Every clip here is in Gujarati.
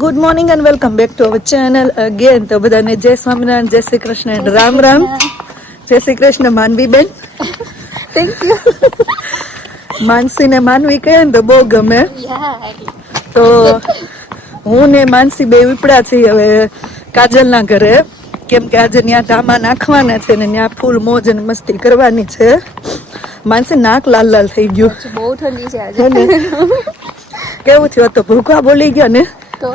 Good morning and welcome back to our channel again. તો બધાને જય સ્વામિનારાયણ, જય શ્રી કૃષ્ણ એન્ડ રામ રામ. જય શ્રી કૃષ્ણ માનવીબેન. Thank you. માનસીને માનવી કહે ને તો બહુ ગમે. તો હું ને માનસી બે ઉપડ્યા છીએ હવે કાજલના ઘરે, કેમ કે આજે ત્યાં ધામા નાખવાના છે ને ત્યાં ફૂલ મોજ અને મસ્તી કરવાની છે. માનસી નાક લાલ લાલ થઈ ગયું. બહુ ઠંડી છે આજે. કેવું થયું તો ભૂખા બોલી ગયા ને તો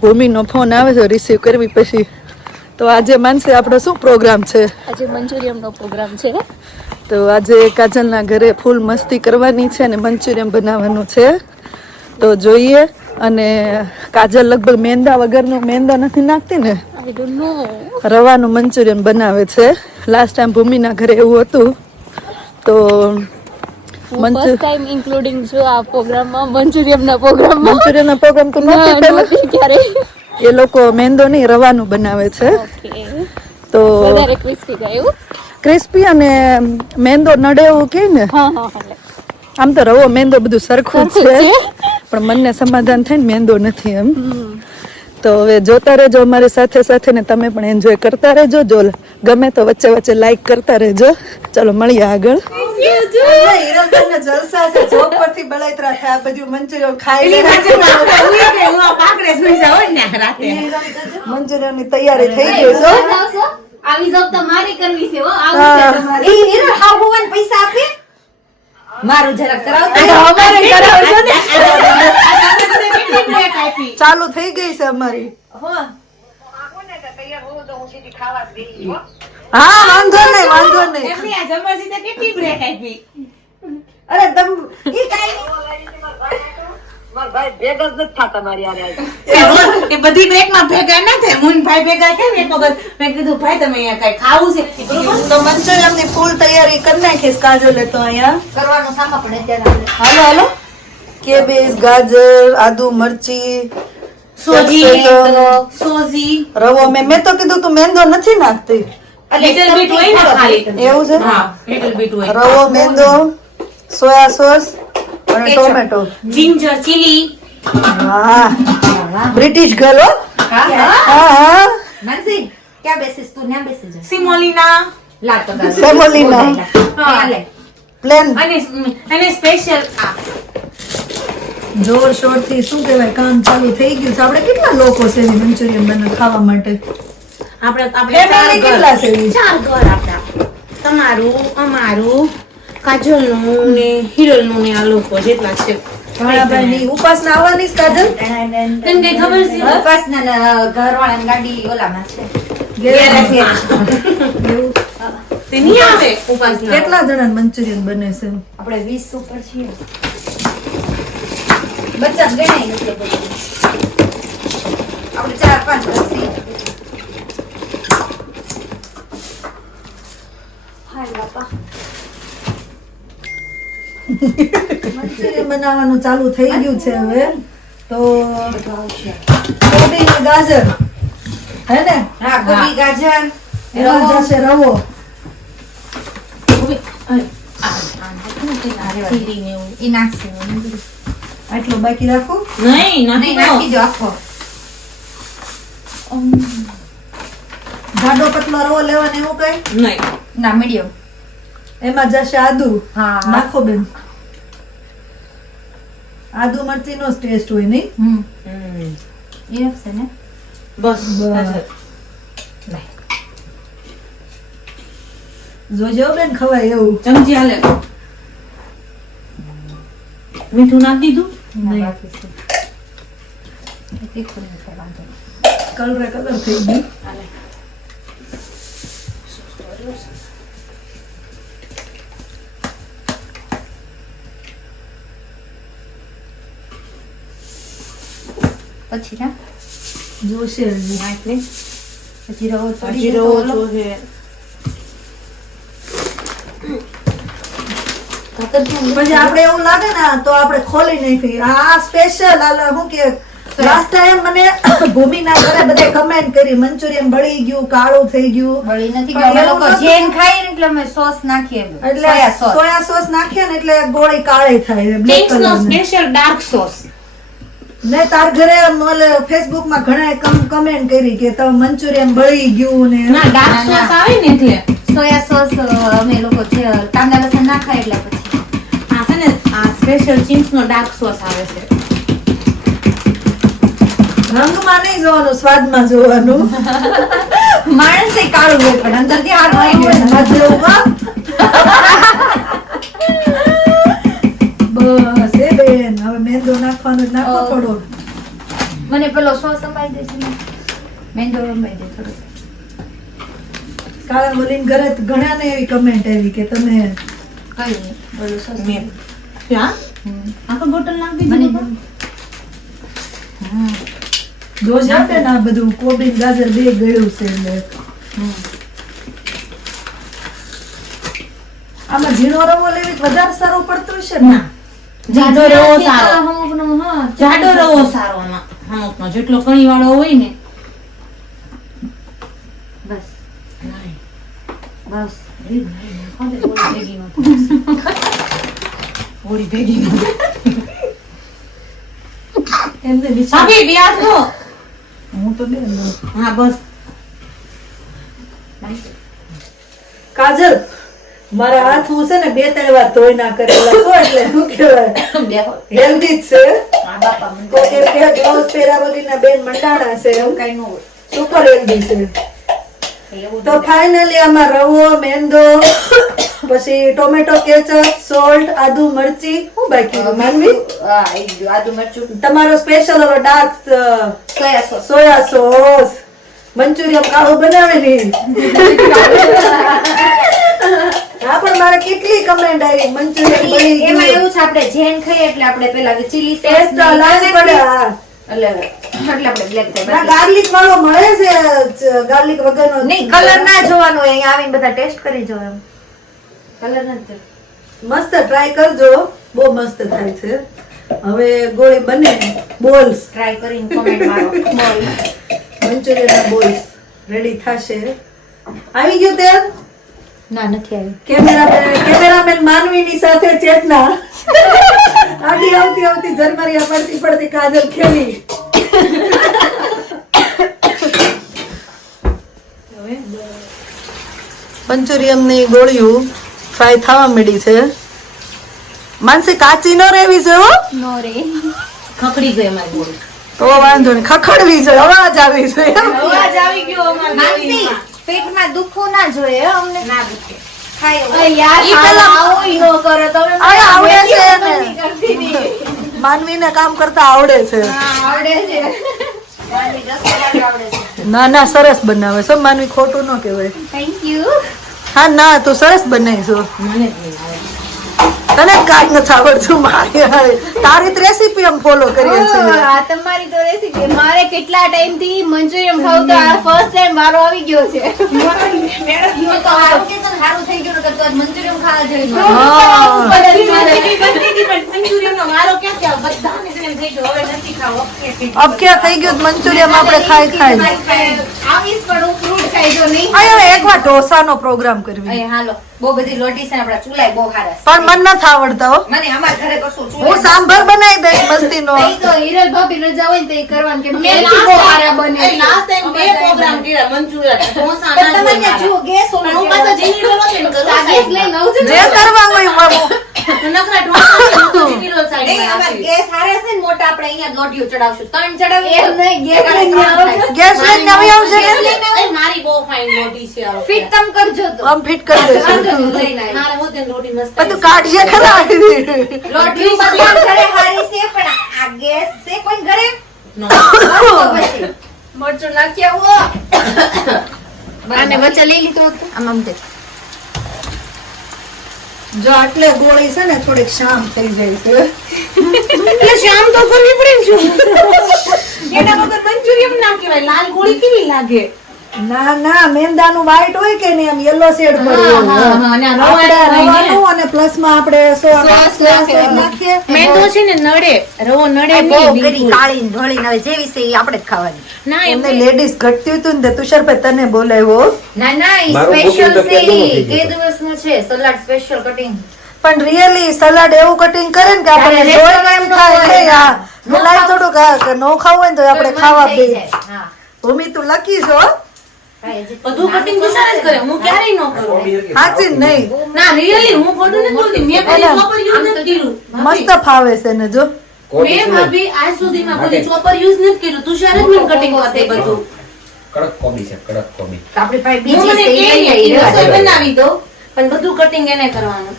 ભૂમિનો ફોન આવે છે રિસીવ કરવી પછી. તો આજે માનસી આપણો શું પ્રોગ્રામ છે? આજે મંચુરિયમનો પ્રોગ્રામ છે. તો આજે કાજલના ઘરે ફૂલ મસ્તી કરવાની છે અને મંચુરિયમ બનાવવાનું છે. તો જોઈએ. અને કાજલ લગભગ મેંદા વગરનો મેંદો નથી નાખતી ને, આઈ ડોન્ટ નો. રવાનું મંચુરિયન બનાવે છે. લાસ્ટ ટાઈમ ભૂમિના ઘરે એવું હતું. તો ફર્સ્ટ ટાઈમ ઇન્ક્લુડિંગ છું આ પ્રોગ્રામમાં, મંચુરિયમના પ્રોગ્રામમાં. મંચુરિયનનો પ્રોગ્રામ તો નથી ક્યારે. એ લોકો મેંદો નહીં રવાનું બનાવે છે. ઓકે. તો વધારે ક્રિસ્પી ગયું. ક્રિસ્પી અને મેંદો નડે એવું કે ને. હા હા. આમ તો રવો મેંદો બધું સરખું જ છે, પણ મનને સમાધાન થાય ને મેંદો નથી એમ. તો હવે જોતા રહેજો અમારી સાથે સાથે ને તમે પણ એન્જોય કરતા રહેજો. જો ગમે તો વચ્ચે વચ્ચે લાઈક કરતા રહેજો. ચલો મળીએ આગળ. જલસા છે. જોબ પરથી બળતરા થાય બધું મંચુરિયન ખાઈ મંચુરિયન ની તૈયારી થઈ ગઈ છે. આવી જોબ તો મારી કરવી છે. પૈસા આપે મારું જરાક ચાલુ થઈ ગઈ છે અમારી. હા વાંધો નહીં વાંધો નહીં. અરે તમ ઈ એ બધી બ્રેક માં ભેગા ના થાય. હું ભાઈ ભેગા કેમ એક વખત મેં કીધું ભાઈ તમે અહીંયા કઈ ખાવું છે તો મંચુરિયન ની ફૂલ તૈયારી કરી નાખીશ કાજલે. તો અહીંયા કરવાનું સામા પડે ત્યારે હાલો હાલો. કેબેજ, ગાજર, આદુ, મરચી, સોજી રવો. મેં તો કીધું તું મેંદો નથી નાખતી. લિટલ બીટ હોય ને ખાલી એવું છે? હા લિટલ બીટ હોય. રવો, મેંદો, સોયા સોસ અને ટોમેટો. Ginger chilli. વાહ, બ્રિટિશ ગર્લ હો. હા હા. માનસી ક્યાં બેસીસ તું? ન્યા બેસી જા. સિમોલિના લા તો ગાલ. સેમોલિના હાલે પ્લેન. અને સ્પેશિયલ જોર શોર થી શું કહેવાય કામ ચાલુ થઈ ગયું છે. આપણે કેટલા લોકો છે મંચુરિયન બને ખાવા માટે? ફેમિલી કેટલા છે? ચાર ઘર આપડા. તમારું, અમારું, કાજલનું ને હિરલનું ને આ લોકો જેટલા છે. ભાણાભાઈ ની ઉપાસના આવવાની છે કાજલ? તને કઈ ખબર છે? ઉપાસના ઘરવાળાની ગાડી ઓલામાં છે. તે નહીં આવે ઉપાસના. કેટલા જણા મંચુરિયન બને છે? આપણે 20 ઉપર છીએ. બચત ગણાય નથી બધી. આપણે 4-5 ઘર છીએ. હાય બાપા. મંચુરિયન બનાવવાનું ચાલુ થઈ ગયું છે હવે. તો કોબી ને ગાજર હે ને? હા, કોબી, ગાજર, એમાં જશે રવો. ઈ નાખશે. આટલો બાકી રાખો. નહીં નહીં, નાખી જો આખો. જાડો પતલો રવો લેવાનો એવું કઈ? નહીં. ના, મીડિયમ. એમાં જશે આદુ. હા. નાખો બેન. આદુ મરચી નો ટેસ્ટ હોય નહીં? ઈ નાખશે ને? બસ જોજો બેન ખવાય એવું. ચમચી હાલે. મીઠું નાખી દીધું. નહીં. બાકી છે. તીખું નહીં કરવાનું. કલર થઈ ગયું. પછી ના જોશે હજી. નાખલે. પછી રવો થોડી હજી દેતો રવો ઓલો. જોઈએ. પછી આપણે એવું લાગે ને તો આપણે ખોલી નાખી. આ સ્પેશિયલ શું કે લાસ્ટ ટાઈમ મને ભૂમિના ઘરે બધે કમેન્ટ કરી મંચુરિયન બળી ગયું, કાળું થઈ ગયું. બળી નથી પણ ગયું. અમે એવું લોકો નતું. જેન ખાઈએ ને એટલે અમે સોસ નાખીએ. એટલે સોયા સોસ. સોયા સોસ નાખીએ ને એટલે ગોળી કાળી થાય, બ્લેક કિંગ્સનો કલરની. Special dark sauce. ને તાર ઘરે ફેસબુક માં ઘણા કમેન્ટ કરી કે તમે મંચુરિયન બળી ગયું ને ના ડાર્ક સોસ આવે ને એટલે સોયા સોસ અમે લોકો છે કાંદા લસણ ના ખાય એટલે પછી આ છે ને આ સ્પેશિયલ ચિંગ્સ નો ડાર્ક સોસ આવે છે. રંગમાં નહીં જોવાનું, સ્વાદમાં જોવાનું. માણસે કાળું હોય પણ અંદરથી હારું આવી ગયું. મતલબમાં બસ એ બેન હવે મેંદો નાખવાનો જ નાખો થોડો. મને પેલો સોસ સંભાળી દે છે ને મેંદો સંભાળી દે થોડો. કાળા બોલીને ઘરે ઘણા ને એવી કમેન્ટ આવી કે તમે કઈ બોલો સોસ મેં ક્યાં આખો બોટલ નાખી મને દીધી. જોજ આપે ને આ બધું કોબી ને ગાજર બે ગળ્યું છે એટલે આમાં ઝીણો રવો લેવી તો વધારે સારો પડતો હશે ને. જાડો રવો સારો, અમુકનો, હા, જાડો રવો સારો આમાં અમુકનો જેટલો કણી વાળો હોય ને. બસ નહીં. બસ ઓળી ભેગી ન થાય. એમને વિચાર ભાભી બે હાથ લો. હું તો બેન લઉં. હા બસ કાજલ મારા હાથ હું છે ને 2-3 વાર ધોઈ ના કરેલા છો એટલે શું કહેવાય હેલ્ધી જ છે. આ બાપા મને તો કેમ કે ગ્લોવ્સ પહેર્યા વગરના બેન મંડાણા છે એમ કઈ ન હોય સુપર હેલ્ધી છે. એવું તો ફાઇનલી આમાં રવો, મેંદો, પછી ટોમેટો કેચઅપ, સોલ્ટ, આદુ મરચી, હું બાકી રહ્યું? માનવી હા એ ગયું આદુ મરચું તમારો સ્પેશિયલ ઓલો dark soya sauce soya sauce Manchurian કાળું બનાવેલી. હા પણ મારે કેટલી કમેન્ટ આવી મંચુરિયન બની એમાં ગયું. એવું છે આપણે જેન ખાઈએ એટલે આપણે પેલા ચીલી ટેસ્ટ અલગ પડે. હા. એટલે આપણે બ્લેક ના ગાર્લિક વાળો મળે છે ગાર્લિક વગરનો નહીં કલર ના જોવાનું હોય અહીંયા આવીને બધા ટેસ્ટ કરી જો એમ કલર નથી મસ્ત ટ્રાય કરજો, બહુ મસ્ત થાય છે. હવે ગોળી બને બોલ્સ ટ્રાય કરીને કોમેન્ટ મારો મંચુરિયન બોલ્સ રેડી થશે. આવી ગયું તેલ. ના નથી આવી કેમેરામેન માનવીની સાથે ચેતના આડી આવતી જરમરિયા પડતી કાજલ ખેલી. મંચુરિયન ની ગોળીઓ ફ્રાય થવા માંડી છે. માનસી કાચી ન રહેવી જોઈએ હો. નો રે ખકડી ગઈ અમારી બોલ. તો વાંધો નહીં, ખખડવી જોઈએ, અવાજ આવી જોઈએ. અવાજ આવી ગયો અમારી માનસી બોલીમાં. પેટમાં દુખવું ના જોઈએ હો અમને ના દુખે. ખાય અરે યાર ઈ પેલા- આવો ઈ નો કરો તમે અરે આવડે છે મને એને. નથી કરતી ની. માનવીને કામ કરતા આવડે છે. હા આવડે છે માનવી 10 કલાક આવડે છે ના સરસ બનાવે છો માનવી, ખોટું ન કહેવાય. થેન્ક યુ હા ના તું સરસ બનાવીશો. મને જ નહીં આવે. તને કાંઈ નથી આવડતું. મારી તારી જ રેસીપી અમે ફોલો કરીએ છીએ. આ તમારી તો રેસીપી મારે કેટલા ટાઈમ થી મંચુરિયન ખાવું તો આ ફર્સ્ટ ટાઈમ વારો આવી ગયો છે ઈ તો હારું કે તને હારું થઈ ગયું ને કે તું આજ મંચુરિયન ખાવા જઈ હા. બધી રેસીપી બનતી હતી પણ મંચુરિયનનો વારો ક્યાં થયો? બધાને છે ને એમ થઈ ગયું, હવે નથી ખાવું. અબ ક્યાં થઈ ગયું મંચુરિયન આપણે ખાઈ આવીશ પણ હું ફ્રૂટ ખાઈ જો નહીં હવે એકવાર ઢોસાનો પ્રોગ્રામ કરવી. અહીં હાલો બહુ બધી લોટી છે ને આપણા ચૂલાય બહુ ખારા પણ મને નથી આવડતા હો. છે મને અમારા ઘરે કશું હું ચૂલાય સાંભર બનાવી દઈશ મસ્તીનો. નહીં તો હિરલ ભાભી રજા હોય ને તો એ કરવાનું કે મેં મેથી બહુ સારા બને છે. last time બે program કર્યા મંચુરિયન, ઢોસા પણ ના તમારે ત્યાં જોઈ જુઓ ગેસ પણ હું પાછો જીની રોલ હતી ને કરું આ ગેસ લઈને આવું છું જે કરવા હોય મામું. નકરા ઢોસા જીની રોલ સાઈડ નહીં અમારે ગેસ હારે છે ને મોટા આપણે અહીંયા જ લોટીઓ ચડાવશું 3 ચડાવીએ એમ નહીં, ગેસ લઈને આવજો. ગેસ લઈને આવી આવજે ગેસ ને. લઈને આવો. મારી બહુ ફાઇન રોટી છે આ વખતે. ફિટ તમ કરજો તો આમ ફિટ કરી દઈશું. વાંધો નહીં, લઈને આવી. મારે હોતે ને રોટી મસ્ત બધું કાઢીએ ખરા. લોટીઓ બધા ઘરે હારી છે પણ આ ગેસ છે કોઈ ઘરે નો. બસ તો પછી મરચું નાખી આવો આને વચ્ચે લઈ લીધું હતું આમ આમ દે જો આટલે ગોળી છે ને થોડીક શામ થઈ જાય છે. એટલે શામ તો કરવી પડે ને શું? એના વગર મંચુરિયન ના કહેવાય. લાલ ગોળી કેવી લાગે? ના મેંદાનું વ્હાઈટ હોય કે નહીં, આમ યલો શેડ પડ્યું હા, હોય. હા, અને આ આપણે રવાનું રવાનું અને પ્લસમાં આપણે સોસ નાખીએ. મેંદો છે ને નડે, રવો નડે બહુ નહીં કરી બિલકુલ. કાળી ને ધોળી ને હવે જેવી છે એ આપણે જ ખાવાની ના એમને એમને લેડીઝ ઘટતી હતું ને તે તુષારભાઈ તને બોલાવ્યો. ના ઈ મારું સ્પેશિયલ booking તો છે કેટલું ઈ. થઈ ગયું બે દિવસનું છે સલાડ સ્પેશિયલ કટિંગ પણ રિયલી સલાડ એવું કટિંગ કરે ને કે આપણને જોઈને એમ થાય કે આ મિલાય થોડુંક આ કે નો ખાવું હોય ને તો આપણે ખાવા દે. હા ભૂમિ તું લકી છો બધું કટિંગ તો સરસ કરે, હું ક્યારેય ન કરું. સાચી જ નહીં, ના રિયલી હું ખોટું નથી બોલતી, મેં કદી ચોપર યુઝ નથી કર્યું. મસ્ત ફાવે છે ને જો. મેં ભાભી આજ સુધીમાં કોઈ ચોપર યુઝ નથી કર્યું. તુષાર જ મને કટિંગ કરતે બધું. કડક કોબી છે, કડક કોબી. આપણી પાસે હું બીજી મને છે, એ લઈ કે આવી. રસોઈ બનાવી દો પણ બધું કટિંગ એને કરવાનું.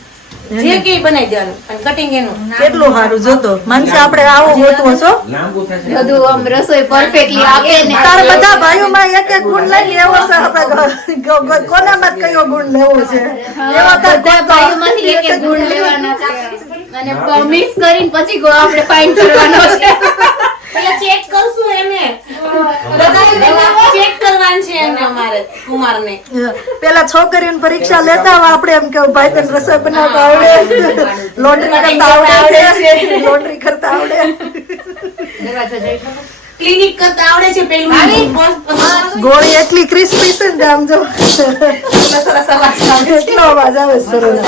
જે કે બનાવી દેવાનું પણ કટિંગ એનું. કેટલું સારું જોતો માનસી આપણે આવો ગોતવો છો. લાંબુ થશે. બધું આમ રસોઈ પરફેક્ટલી આપે ને તારે બધા ભાઈઓમાં એક એક ગુણ લઈ લેવો છે આપણે કોનામાં કયો ગુણ લેવો છે એવો તાર બધા ભાઈઓમાંથી એક એક ગુણ લેવાના છે અને મિક્સ કરીને પછી આપણે ફાઇન કરવાનો છે. પેલા ચેક કરશું એને. બધા ચેક કરવાનું છે એને અમારે કુમારને. પેલા છોકરીઓની પરીક્ષા લેતા હોય આપણે એમ કેવું ભાઈ તને રસોઈ બનાવતા આવડે, લોન્ડ્રી કરતા આવડે છે, લોન્ડ્રી કરતા આવડે, દરવાજા જઈ ખબર? ક્લિનિક કરતા આવડે છે પેલું. ગોળી એટલી ક્રિસ્પી છે ને આમ જો એટલો અવાજ આવે સરસ.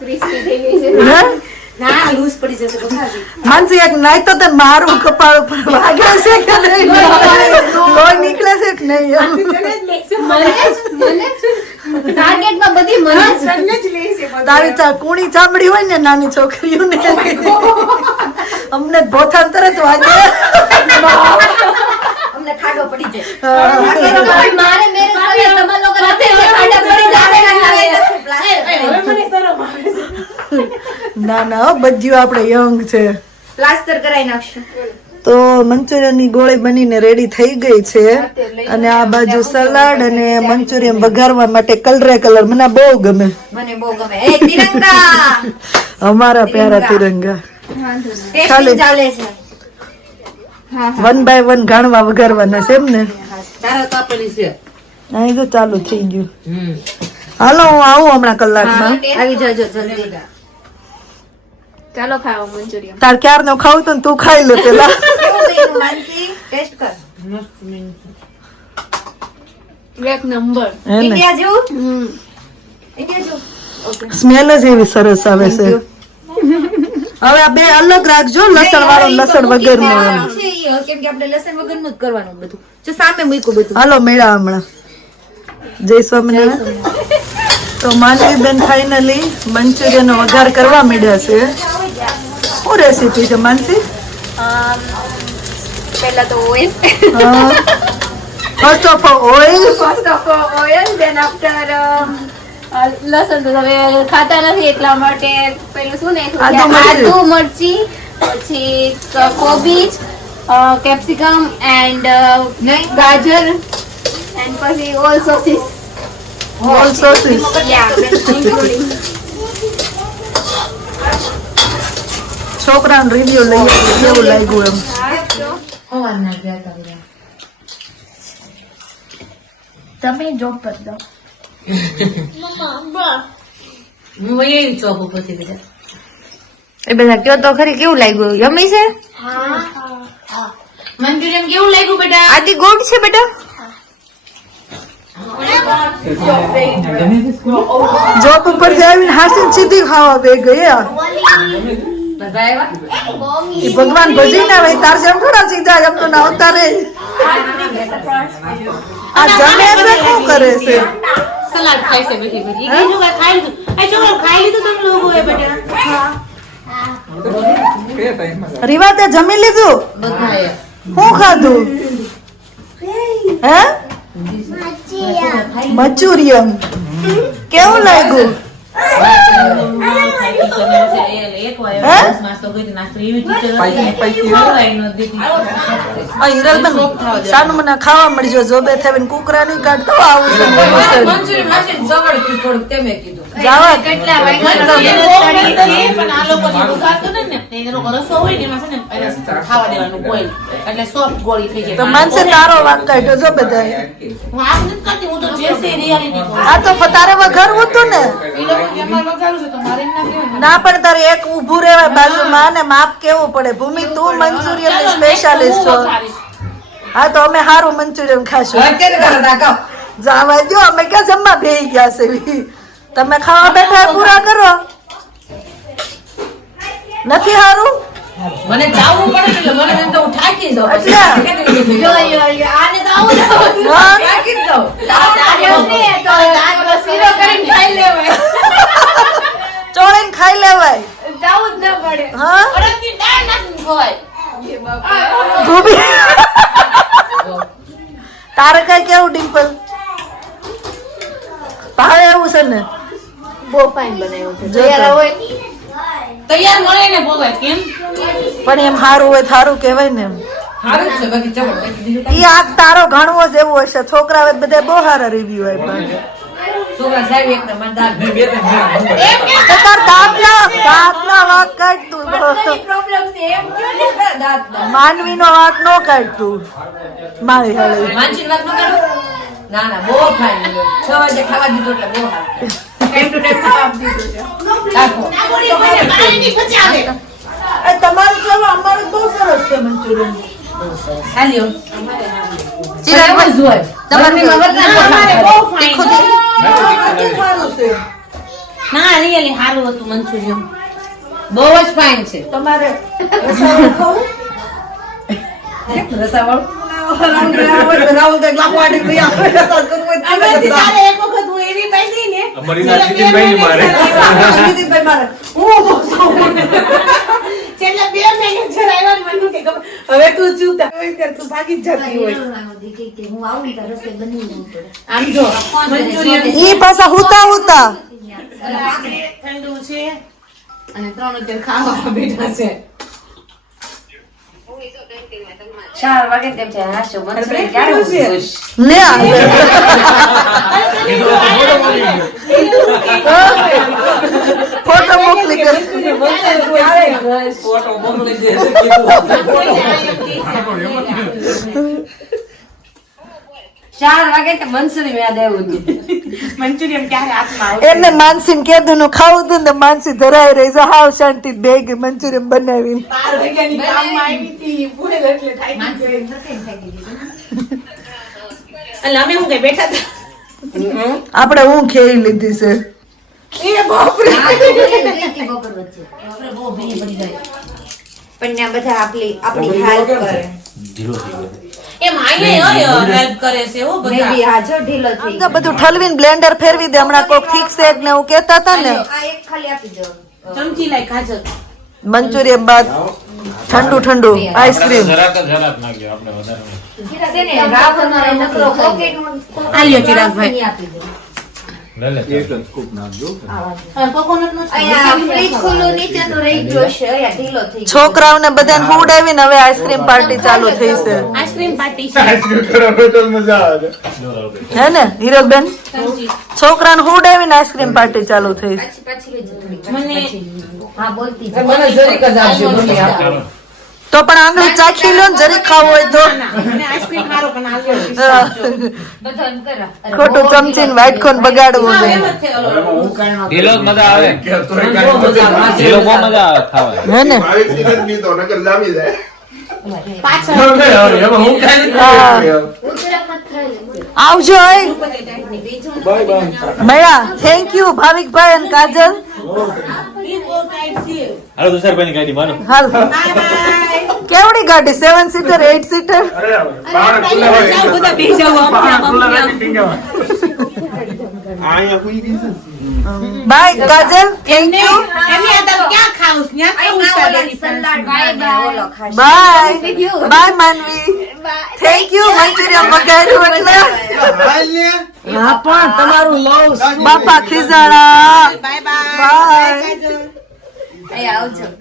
ક્રિસ્પી થઈ ગઈ છે. હે? ના લૂઝ પડી જશે બધા. માનસી એક નાઈ તો તને મારું કપાળ ઉપર વાગે છે કે નહીં, લોહી નીકળે છે કે નહીં એમ. ટાર્ગેટમાં બધી મને તારી કુણી ચામડી હોય ને નાની છોકરીઓને અમને ભોથાન તરત વાગે. અમને ખાડો પડી જાય. મારે મેરે કરે તમારા લોકો રાતે ખાડા પડી જાય. હવે મને શરમ આવે છે. ના ના હો, બધ્યું આપણે યંગ છે. પ્લાસ્ટર કરાવી નાખશું. તો મંચુરિયનની ગોળી બનીને રેડી થઈ ગઈ છે અને આ બાજુ સલાડ અને મંચુરિયન વઘારવા માટે કલરે કલર મને આ બહુ ગમે. મને બહુ ગમે. એ તિરંગા અમારા પ્યારા તિરંગા ટેસ્ટિંગ ચાલે છે. 1 by 1 ગાણવા વઘારવાના છે એમ ને. તારા તો આપેલી છે. અહીં તો ચાલુ થઈ ગયું. હાલો હું આવું હમણાં કલાકમાં. આવી જજો જલ્દી. ચાલો ખાઓ મંચુરિયન. તાર ક્યાર નો ખાવું તો ને તું ખાઈ લે પેલા. કેવું બન્યું માનસી? ટેસ્ટ કર. એક નંબર. હે ને ઇન્ડિયા જેવું? ઇન્ડિયા જેવું? સ્મેલ જ એવી સરસ આવે છે. હવે આ બે અલગ રાખજો, લસણ વાળો લસણ વગર નો. ખાવાનું છે ઈ, કેમ કે આપણે લસણ વગરનું જ કરવાનું બધું. જો સામે મૂક્યું બધું. હાલો મેળા હમણાં. જય સ્વામિનારાયણ. તો માનવીબેન ફાઇનલી મંચુરિયન વઘાર કરવા માંડ્યા છે. શું રેસીપી છે માનસી? પહેલા તો oil. First of oil. First of oil than after લસણ તો હવે ખાતા નથી એટલા માટે પેલું શું ને આદુ મરચી, પછી કોબીજ, કેપ્સિકમ એન્ડ ગાજર એન્ડ પછી ઓલ સોસીસ. All sauces. છોકરાને રિવ્યુ લઈએ કે કેવું લાગ્યું એમ. તમે જોબ પર દો. હું એવી ચોક ઉપરથી બધા. એ બધા કયો તો ખરી કેવું લાગ્યું? યમી છે? મંચુરિયન કેવું લાગ્યું બેટા? આદિ ગુડ છે બેટા? જોબ ઉપર આવીને હાસી સીધી ખાવા બે ગયા. બધા આવ્યા? એ ભગવાન ભજી ના ભાઈ તાર જેમ થોડા સીધા એમ તો ના ઉતારે. આ જમે છે શું કરે છે? સલાડ ખાય છે બેઠી બેઠી. એ જો ખાઈ લીધું. એ છોકરો ખાઈ લીધું તમે લોકોએ બેટા? રીવા તે જમી લીધું? બધાએ. શું ખાધું? હે મંચુરિયન કેવું લાગ્યું? સાનું મને ખાવા મળજો જોબે થઈને કુકરા નહીં કાઢતો આવું છે જાવા કેટલા પણ આ લોકો જે ઉગાડતું ને એ લોકો રસો હોય ને એમાં છે ને એને ખાવા દેવાનું બોઇલ એટલે સોફ્ટ ગોળી થઈ તો જાય. માનસે તારો વાંક કાઢ્યો જો બધા. હું આમ નથી કરતી, હું તો જે છે રિયાલિટી કહું. આ તો તારે વઘારવું હતું ને. એ લોકો જેમાં વગાડું છે તો મારે એમ ના કહેવાય. ના પણ તારે એક ઊભું રહેવાય બાજુમાં ને માપ કેવું પડે. ભૂમિ તું મંચુરિયન ની સ્પેશિયાલિસ્ટ છો. હા તો અમે સારું મંચુરિયન ખાશું. જાવા દો અમે ક્યાં જમવા બેહી ગયા છે. તમે ખાવા બેઠા પૂરા કરો. નથી હારું મને જાવું પડે એટલે મને એમ તો હું થાકી જાઉં એટલે આને તો આવું હા? થાકી જ જાઉં શીરો કરીને ખાઈ લેવાય ચોળીને ખાઈ લેવાય જાવું જ ન પડે હા અડદની દાળ નાખીને ખવાય. ધોબી તારે કઈ કેવું ડિમ્પલ ભાવે એવું છે ને બહુ ફાઇન બનાવ્યું છે જો તો. તૈયાર હોય તૈયાર મળે ને બોવાય કેમ પણ એમ સારું હોય થારું કહેવાય ને એમ સારું જ છે બાકી જબરદસ્ત બીજું ઈ આ તારો ઘણવો જ એવો હશે છોકરા બધા બહુ સારા રિવ્યુ આપ્યા છોકરા સાહેબ એક નંબર દાળ મેં બે ત્રણ જણા નંબર તો તાર દાંતના વાંક કાઢ તું પ્રોબ્લેમ છે એમ કયો ને માનવીનો વાંક નો કાઢ તું મારી હાલે માનસીની વાત ન કરો. ના ના બહુ ફાઇન 6 વાગે ખાવા દીધું એટલે બહુ સારું ટાઈમ ટુ ટાઈમ ખાવા આપી દીધું છે રાખો. તમારું ચાલો અમારું બહુ સરસ છે મંચુરિયન ખાલી હો. ચિરાગ જોય તમારે બહુ તીખું સારું છે ના રિયલી સારું હતું મંચુરિયન બહુ જ ફાઇન છે તમારે રસાવાળું ખાવું? રસાવાળું રાહુલ કઈક લાકવાડી પી આપે તો કરવું હોય તો અમે કરી તારે એક વખત હું એવી પૈસી ને અમારી ના જીતીનભાઈ ની મારે દીદીભાઈ મારે છેલ્લે 2 મેનેજર આવ્યા ને મને કે ખબર હવે તું ચૂપ થા તું ભાગી જ જતી હોય હું આવું તો રસોઈ બની નહીં પડે આમ જો મંચુરિયન ઈ પાછા હુતા ઠંડુ છે અને 3 અત્યારે ખાવા બેઠા છે 4 વાગે તેમ છે હાશો મંચુરિયન ક્યારે ઉઠીશ? ને ફોટો મોકલી કર ફોટો મોકલી દે ચાર વાગે તો મંચુરિયન યાદ આવ્યું હતું મંચુરિયન ક્યારે હાથમાં આવશે એને માનસી કેદું નું ખાવું હતું ને માનસી ધરાઈ રહી છે હાવ શાંતિ બે મંચુરિયન બનાવી 12 વાગ્યાની કામમાં આવી હતી ભૂલે એટલે થાકી ગઈ એટલે અમે હું કઈ બેઠા હતા આપણે હું ખેઈ લીધી છે એ બાપરે બપોર વચ્ચે બહુ ભીની પડી જાય પણ ત્યાં બધા આપણી હેલ્પ કરે એ માઈને હેલ્પ કરે છે હો મેં બધા બી હાજર ઢીલો થઈ તો બધું ઠલવીને બ્લેન્ડર ફેરવી દે હમણાં કોક ફિક્સ સેટ ને એવું કહેતા હતા ને આ એક ખાલી આપી દો ચમચી લાય ખાજર મંચુરિયન બાદ ઠંડુ આઈસ્ક્રીમ છે ને રાવણનો નકરો પોકેટ આલ્યો ચિરાગભાઈ. આપી દો કોકોનટ નો અહીંયા ફ્રીજ ખુલ્લું નીચે તો રહી ગયો છે અહીંયા ઢીલો થઈ ગયો છોકરાઓને બધાને ફૂડ આવીને હવે આઈસ્ક્રીમ પાર્ટી ચાલુ થઈ છે આઈસ્ક્રીમ પાર્ટી છે હે ને હીરકબેન ચમચી છોકરાને ફૂડ આવીને આઈસ્ક્રીમ પાર્ટી ચાલુ થઈ છે પાછી લઈ જજો થોડી મને હા બોલતી મને જરીક જ આપજો મમ્મી આપો તો પણ આંગળી ચાખી લો ને જરી ખાવું હોય તો મને આઈસ્ક્રીમ મારો પણ આલ્યો બધા એમ કરે અરે ખોટું ચમચીને વાઈટ ખોન બગાડવું એમ નહીં જ છે ઓલો ઢીલો જ મજા આવે ઢીલો બહુ મજા આવે ખાવા હે ને પાછળ હા. આવજો ઓય. મયા થેન્ક યુ ભાવિકભાઈ અને કાજલ ઈ બહુ ટાઈટ છે હાલો તુષારભાઈની ગાડી માનો હાલ બાય બાય કેવડી ગાડી 7 સીટર 8 સીટર બધા બેસી જાવ બાય કાજલ થેન્ક યુ એમની અંદર ક્યાં ખાઉસ ન્યા ખાઉસ સલાડ બાય ઓલો ખાશે બાય બાય માનવી થેન્ક યુ મંચુરિયન વગાડ્યું એટલે હા પણ તમારું લોસ બાપા ખીજાણા બાય બાય બાય અહીંયા આવજો